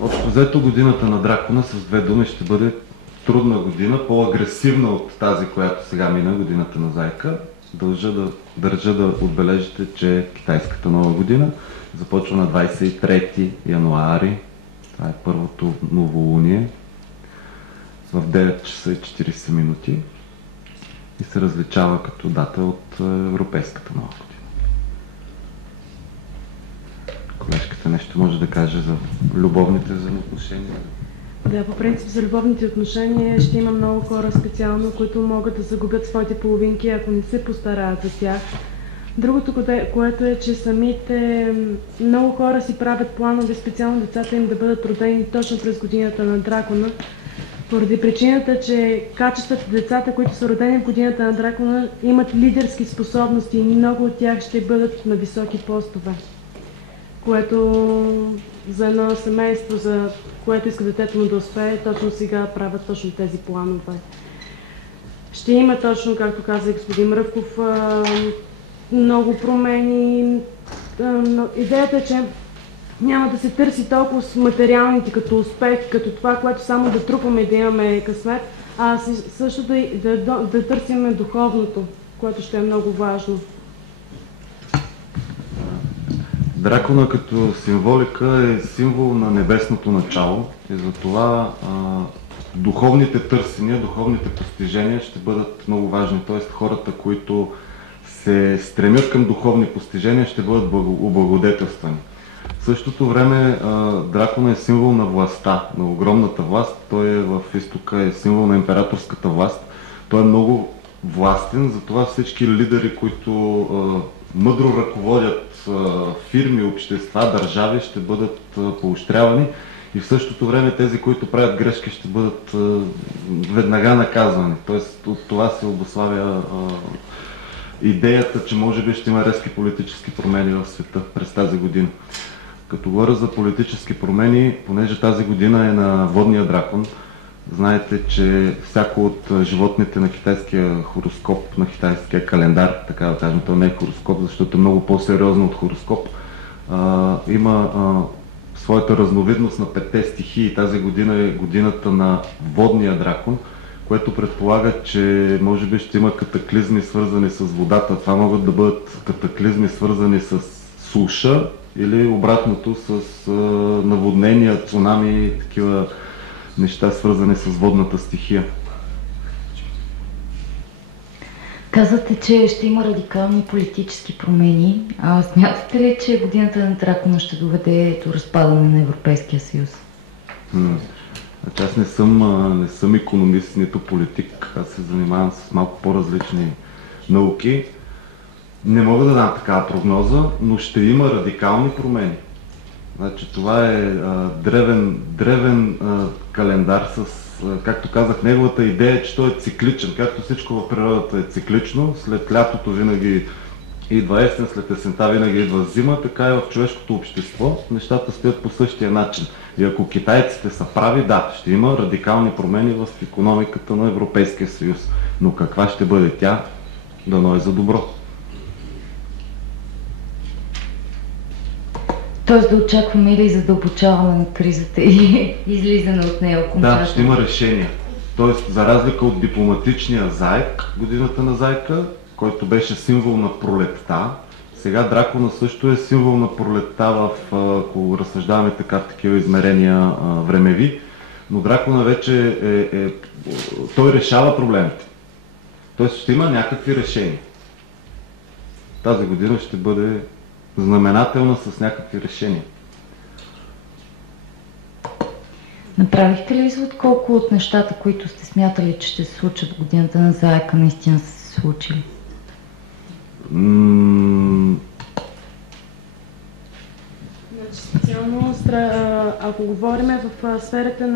Общо взето годината на дракона с две думи ще бъде трудна година, по-агресивна от тази, която сега мина, годината на зайка. Държа да отбележите, че китайската нова година започва на 23 януари. Това е първото новолуние в 9 часа и 40 минути и се различава като дата от европейската нова година. Колежката нещо може да каже за любовните взаимоотношения? Да, по принцип за любовните отношения ще има много хора специално, които могат да загубят своите половинки, ако не се постараят за тях. Другото, което е, че самите много хора си правят планове, специално децата им да бъдат родени точно през годината на дракона, поради причината, че качествата децата, които са родени в годината на дракона, имат лидерски способности и много от тях ще бъдат на високи постове, което за едно семейство, за което иска детето му да успее, точно сега правят точно тези планове. Ще има точно, както каза господин Мръвков, много промени. Идеята е, че няма да се търси толкова с материалните като успех, като това, което само да трупаме и да имаме късмет, а също да търсим духовното, което ще е много важно. Дракона като символика е символ на небесното начало и затова духовните търсения, духовните постижения ще бъдат много важни. Т.е. хората, които се стремят към духовни постижения, ще бъдат облагодетелствани. В същото време дракона е символ на властта, на огромната власт. Той е в изтока, е символ на императорската власт. Той е много властен, затова всички лидери, които мъдро ръководят фирми, общества, държави, ще бъдат поощрявани и в същото време тези, които правят грешки, ще бъдат веднага наказвани. Тоест от това се обуславя идеята, че може би ще има резки политически промени в света през тази година. Като говоря за политически промени, понеже тази година е на водния дракон, знаете, че всяко от животните на китайския хороскоп, на китайския календар, така да кажем, то не е хороскоп, защото е много по-сериозно от хороскоп, има своята разновидност на 5 стихии. Тази година е годината на водния дракон, което предполага, че може би ще има катаклизми свързани с водата. Това могат да бъдат катаклизми свързани с суша или обратното с наводнения, цунами и такива неща свързани с водната стихия. Казвате, че ще има радикални политически промени. Смятате ли, че годината на дракона ще доведе до разпадане на Европейския съюз? Аз не съм икономист, нито политик. Аз се занимавам с малко по-различни науки. Не мога да дам такава прогноза, но ще има радикални промени. Значи, това е древен календар с, както казах, неговата идея е, че той е цикличен. Както всичко в природата е циклично, след лятото винаги идва есен, след есента винаги идва зима, така и в човешкото общество нещата стоят по същия начин. И ако китайците са прави, да, ще има радикални промени в икономиката на Европейския съюз. Но каква ще бъде тя, дано е за добро. Тоест да очакваме или задълбочаване на кризата и излизане от нея окончателно? Да, ще има решения. Тоест, за разлика от дипломатичния заек, годината на зайка, който беше символ на пролетта, сега дракона също е символ на пролетта, ако разсъждаваме така в такива измерения времеви, но дракона вече той решава проблемите. Тоест ще има някакви решения. Тази година ще бъде знаменателна с някакви решения. Направихте ли извод колко от нещата, които сте смятали, че ще се случат в годината на заека, наистина са се случили? Специално, ако говорим в сферата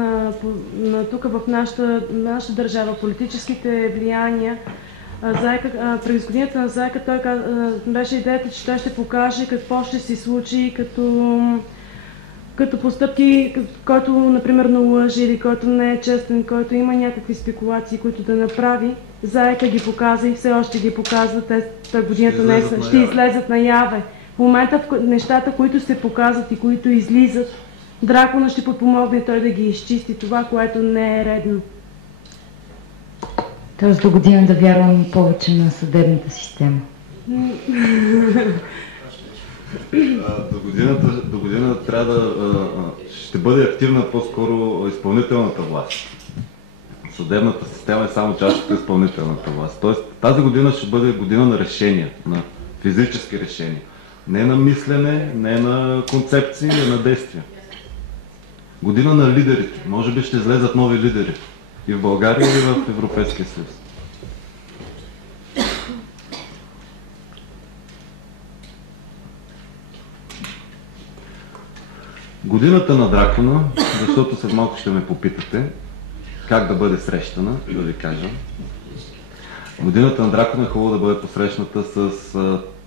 на тук в нашата държава, политическите влияния, през годината на заека той беше идеята, че той ще покаже какво ще се случи като постъпки, който, например, лъжи или който не е честен, който има някакви спекулации, които да направи. Заека ги показа и все още ги показва. Те годината ще излезат наяве. В момента нещата, които се показват и които излизат, дракона ще подпомогне той да ги изчисти това, което не е редно. Тоест до година да вярвам повече на съдебната система. До година трябва ще бъде активна по-скоро изпълнителната власт. Съдебната система е само част от изпълнителната власт. Тоест тази година ще бъде година на решения, на физически решения. Не на мислене, не на концепции, а на действия. Година на лидерите. Може би ще излезат нови лидери. И в България, и в Европейския съюз. Годината на дракона, защото след малко ще ме попитате как да бъде срещана, да ви кажа. Годината на дракона е хубаво да бъде посрещната с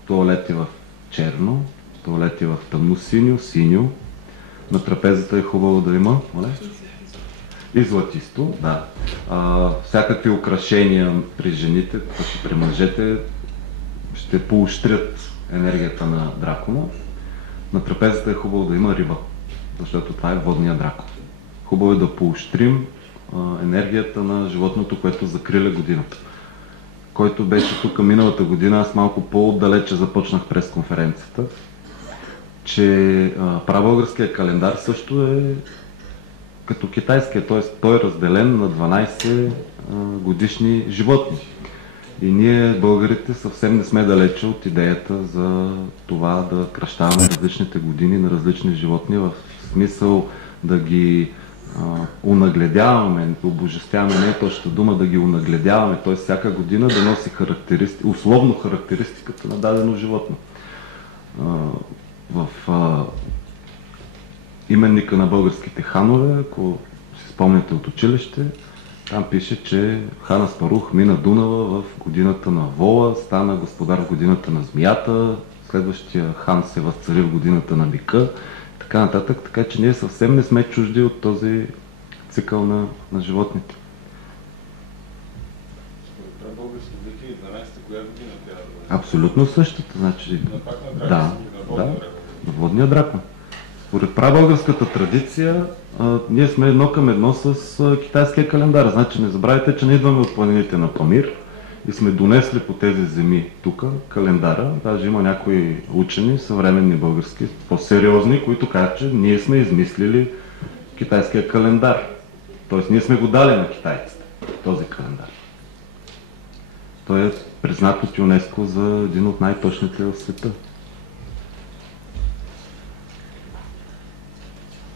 тоалети в черно, тоалети в тъмно-синьо, синьо. На трапезата е хубаво да има, и златисто, да. Всякакви украшения при жените, при мъжете ще поощрят енергията на дракона. На трапезата е хубаво да има риба, защото това е водния дракон. Хубаво е да поощрим енергията на животното, което закриля годината. Който беше тук миналата година, аз малко по-отдалече започнах пресконференцията, че прабългарския календар също е като китайския, т.е. той е разделен на 12 годишни животни. И ние, българите, съвсем не сме далече от идеята за това да кръщаваме различните години на различни животни, в смисъл да ги унагледяваме, обожествяваме, не е точната дума, да ги унагледяваме, т.е. всяка година да носи условно характеристиката на дадено животно. В именника на българските ханове, ако си спомняте от училище, там пише, че хан Аспарух мина Дунава в годината на вола, стана господар в годината на змията, следващия хан се възцари в годината на бика, така нататък, така че ние съвсем не сме чужди от този цикъл на животните. Според български 2012 коя година трябва да бъде? Абсолютно същата, значи. Пак на дракон, на водния дракон. Според прабългарската традиция, ние сме едно към едно с китайския календар. Значи не забравяйте, че не идваме от планините на Памир и сме донесли по тези земи тук календара. Даже има някои учени, съвременни български, по-сериозни, които казват, че ние сме измислили китайския календар. Тоест ние сме го дали на китайците, този календар. Той е признат от ЮНЕСКО за един от най-точните в света.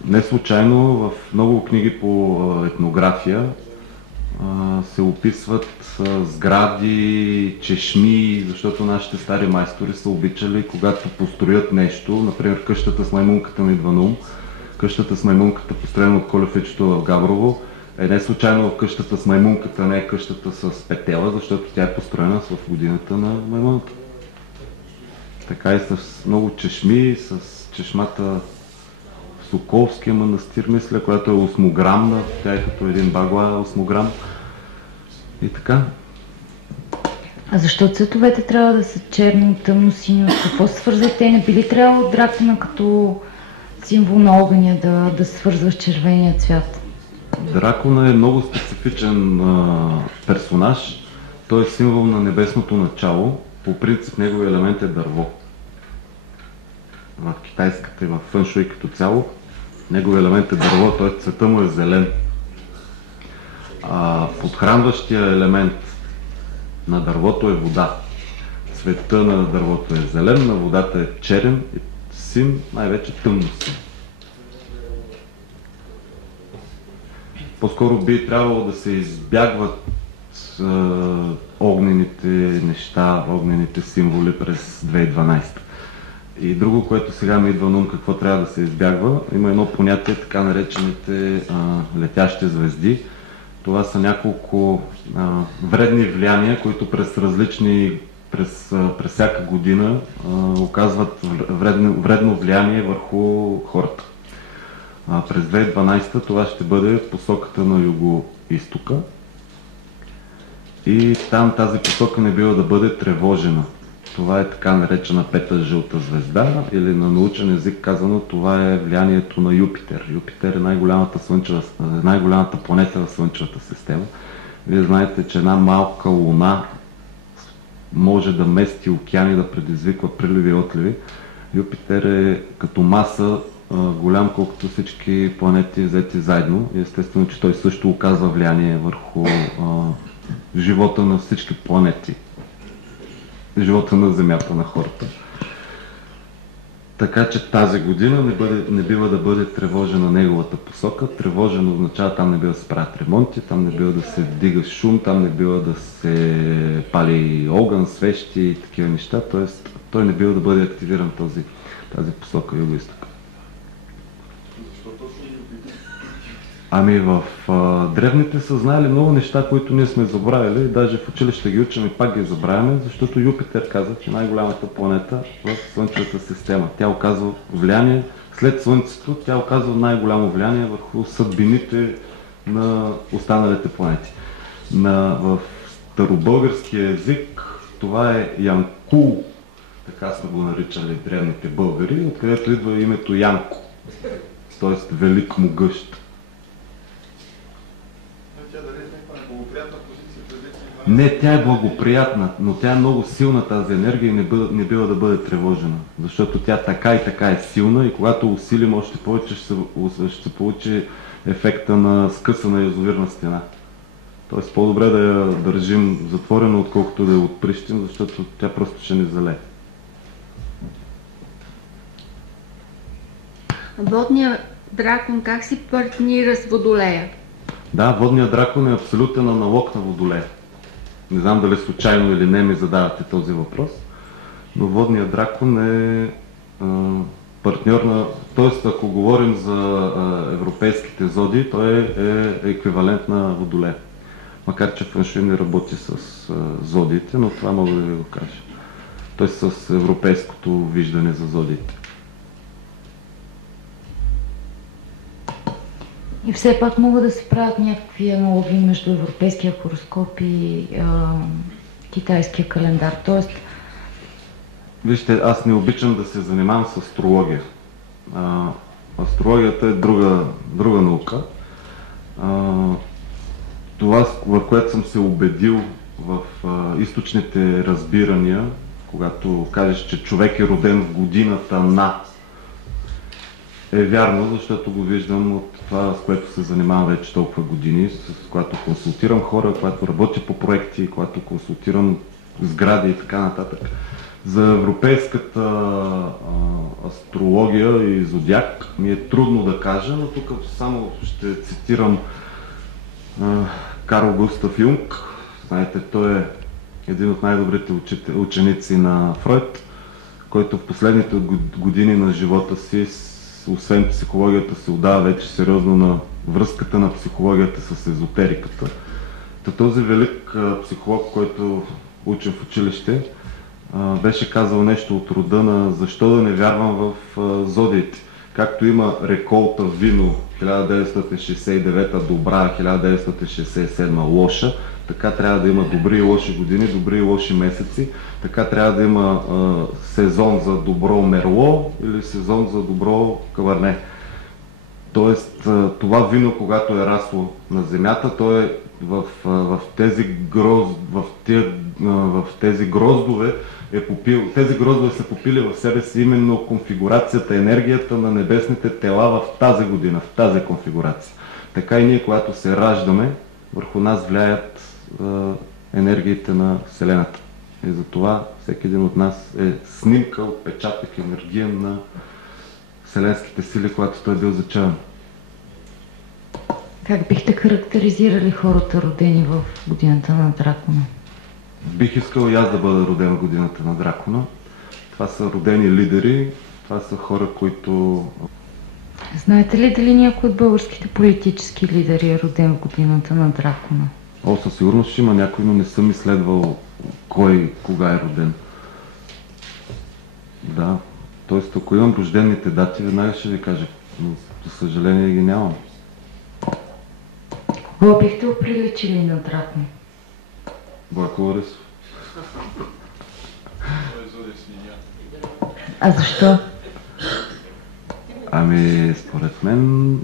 Не случайно в много книги по етнография се описват сгради, чешми, защото нашите стари майстори са обичали, когато построят нещо, например къщата с маймунката на идва на ум, къщата с маймунката, построена от Колю Фичето в Габрово, не случайно в къщата с маймунката, не е къщата с петела, защото тя е построена в годината на маймуната. Така и с много чешми, с чешмата в Соколския манастир, мисля, която е осмограмна, тя е като един багла осмограм. И така. А защо цветовете трябва да са черно, тъмно, синьо? Какво свързват те? Не би ли трябвало дракона като символ на огъня да свързва с червения цвят? Дракона е много специфичен персонаж. Той е символ на небесното начало. По принцип неговият елемент е дърво. В китайската и в фъншуй като цяло неговият елемент е дърво, т.е. цвета му е зелен. Подхранващия елемент на дървото е вода. Цвета на дървото е зелен, на водата е черен и син, най-вече тъмно син. По-скоро би трябвало да се избягват огнените неща, огнените символи през 2012. И друго, което сега ми идва на ум, какво трябва да се избягва, има едно понятие, така наречените летящи звезди. Това са няколко вредни влияния, които през всяка година оказват вредно влияние върху хората. През 2012 това ще бъде посоката на юго-истока и там тази посока не бива да бъде тревожена. Това е така наречена пета жълта звезда, или на научен език казано, това е влиянието на Юпитер. Юпитер е най-голямата планета в Слънчевата система. Вие знаете, че една малка луна може да мести океани, да предизвиква приливи и отливи. Юпитер е като маса голям, колкото всички планети взети заедно. И естествено, че той също оказва влияние върху живота на всички планети. Живота на Земята, на хората. Така че тази година не бива да бъде тревожена неговата посока. Тревожен означава там не бива да се правят ремонти, там не бива да се вдига шум, там не бива да се пали огън, свещи и такива неща. Тоест той не бива да бъде активиран тази посока юго-исток. Защо точно Юпитер? Ами в древните са знаели много неща, които ние сме забравили, даже в училище ги учим и пак ги забравяме, защото Юпитер каза, че най-голямата планета в Слънчевата система. Тя оказва влияние, след Слънцето, тя оказва най-голямо влияние върху съдбините на останалите планети. В старобългарския език това е Янкул, така сме го наричали древните българи, откъдето идва името Янко, т.е. велик могъщ. Тя дали е някаква неблагоприятна позиция преди? Не, тя е благоприятна, но тя е много силна тази енергия и не бива да бъде тревожена, защото тя така и така е силна и когато усилим още повече ще се получи ефекта на скъсана язовирна стена. Тоест по-добре да я държим затворена, отколкото да я отприщим, защото тя просто ще ни залее. Водният дракон как си партнира с Водолея? Да, водният дракон е абсолютен аналог на Водолея. Не знам дали случайно или не ми задавате този въпрос, но водният дракон е партньор на... Тоест, ако говорим за европейските зодии, той е еквивалент на Водолея. Макар че феншуй не работи с зодиите, но това мога да ви го кажа. Той с европейското виждане за зодиите. И все пак могат да се правят някакви аналогии между европейския хороскоп и китайския календар. Тоест... Вижте, аз не обичам да се занимавам с астрология. Астрологията е друга наука. Това, в което съм се убедил в източните разбирания, когато кажеш, че човек е роден в годината на, е вярно, защото го виждам от това, с което се занимавам вече толкова години, с което консултирам хора, когато работя по проекти, когато консултирам сгради и така нататък. За европейската астрология и зодиак ми е трудно да кажа, но тук само ще цитирам Карл Густав Юнг. Знаете, той е един от най-добрите ученици на Фройд, който в последните години на живота си, освен психологията, се отдава вече сериозно на връзката на психологията с езотериката. Този велик психолог, който учим в училище, беше казал нещо от рода на защо да не вярвам в зодиите. Както има реколта вино 1969 добра, 1967 лоша, така трябва да има добри и лоши години, добри и лоши месеци, така трябва да има сезон за добро мерло или сезон за добро кабарне. Тоест това вино, когато е расло на земята, то е в тези гроздове тези гроздове са попили в себе си именно конфигурацията, енергията на небесните тела в тази година, в тази конфигурация. Така и ние, когато се раждаме, върху нас влияят енергиите на Вселената. И затова всеки един от нас е снимка, отпечатък енергиен на вселенските сили, когато той е бил зачеван. Как бихте характеризирали хората, родени в годината на дракона? Бих искал и аз да бъда роден в годината на дракона. Това са родени лидери, това са хора, които... Знаете ли дали някой от българските политически лидери е роден в годината на дракона? Със сигурност ще има някой, но не съм изследвал кой кога е роден. Да, т.е. ако имам рождените дати, веднага ще ви кажа, но за съжаление ги нямам. Кого бихте оприличили на дракона? Бойко Борисов. А защо? Ами, според мен,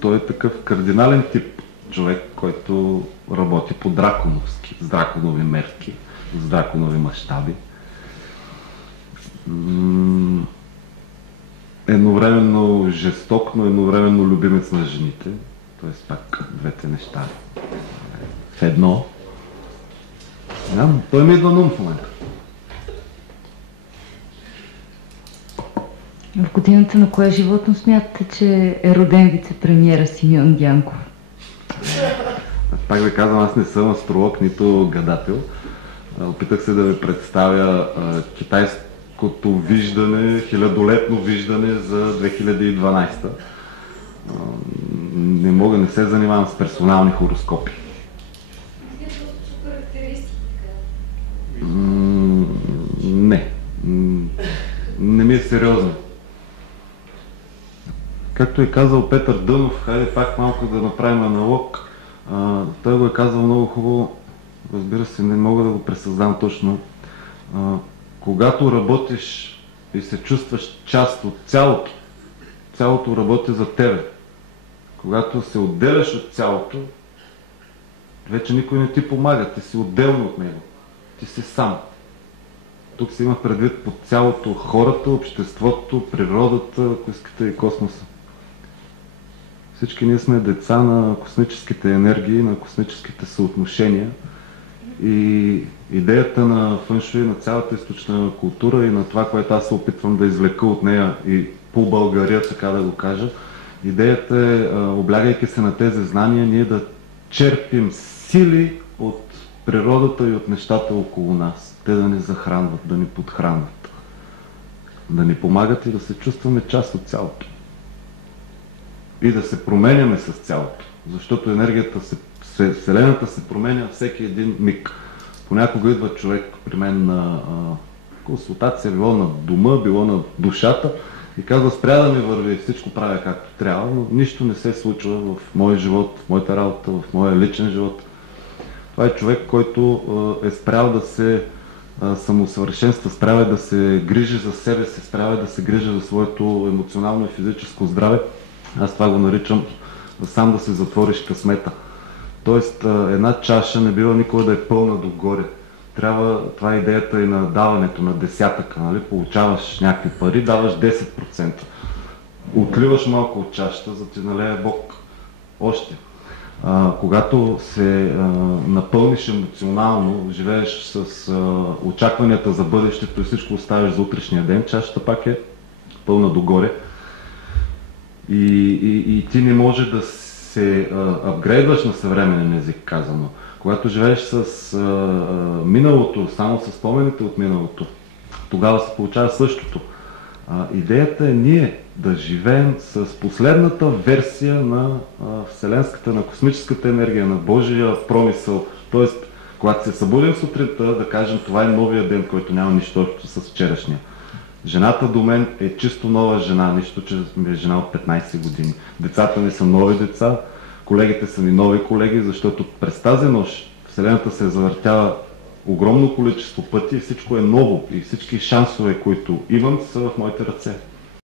той е такъв кардинален тип човек, който работи по драконовски, с драконови мерки, с драконови мащаби. Едновременно жесток, но едновременно любимец на жените. Тоест пак двете неща в едно. Той ми идва на ум в момента. В годината на кое животно смятате, че е роден вице-премиера Симеон Дянков? Пак да казвам, аз не съм астролог, нито гадател. Опитах се да ви представя китайското виждане, хилядолетно виждане за 2012. Не се занимавам с персонални хороскопи. Не ми е сериозно. Както е казал Петър Дънов, хайде пак малко да направим аналог. Той го е казал много хубаво, разбира се, не мога да го пресъздам точно. Когато работиш и се чувстваш част от цялото, цялото работи за тебе. Когато се отделяш от цялото, вече никой не ти помага, ти си отделно от него. Ти си сам. Тук се има предвид под цялото хората, обществото, природата, ако искате, и космоса. Всички ние сме деца на космическите енергии, на космическите съотношения и идеята на фъншуй, на цялата източна култура и на това, което аз се опитвам да извлека от нея и по България, така да го кажа, идеята е, облягайки се на тези знания, ние да черпим сили от природата и от нещата около нас. Те да ни захранват, да ни подхранват, да ни помагат и да се чувстваме част от цялото. И да се променяме с цялото, защото енергията, Вселената се променя всеки един миг. Понякога идва човек при мен на консултация, било на дома, било на душата и казва: спря да ми върви, всичко правя както трябва, но нищо не се случва в моя живот, в моята работа, в моя личен живот. Това е човек, който е спрял да се самосъвършенства, спрял е да се грижи за себе си, спрял е да се грижи за своето емоционално и физическо здраве. Аз това го наричам сам да се затвориш късмета. Тоест, една чаша не бива никога да е пълна догоре. Това е идеята и на даването, на десятъка. Нали? Получаваш някакви пари, даваш 10%. Отливаш малко от чашата, за да ти налее Бог още. Когато се напълниш емоционално, живееш с очакванията за бъдещето и всичко оставиш за утрешния ден, чашата пак е пълна догоре. И ти не може да се апгрейдваш на съвременен език, казано. Когато живееш с миналото, само с спомените от миналото, тогава се получава същото. Идеята е ние да живеем с последната версия на вселенската, на космическата енергия, на Божия промисъл. Тоест, когато се събудим сутринта, да кажем, това е новия ден, който няма нищо общо с вчерашния. Жената до мен е чисто нова жена, нищо, че ми е жена от 15 години. Децата ми са нови деца, колегите са ми нови колеги, защото през тази нощ Вселената се завъртява огромно количество пъти и всичко е ново и всички шансове, които имам, са в моите ръце.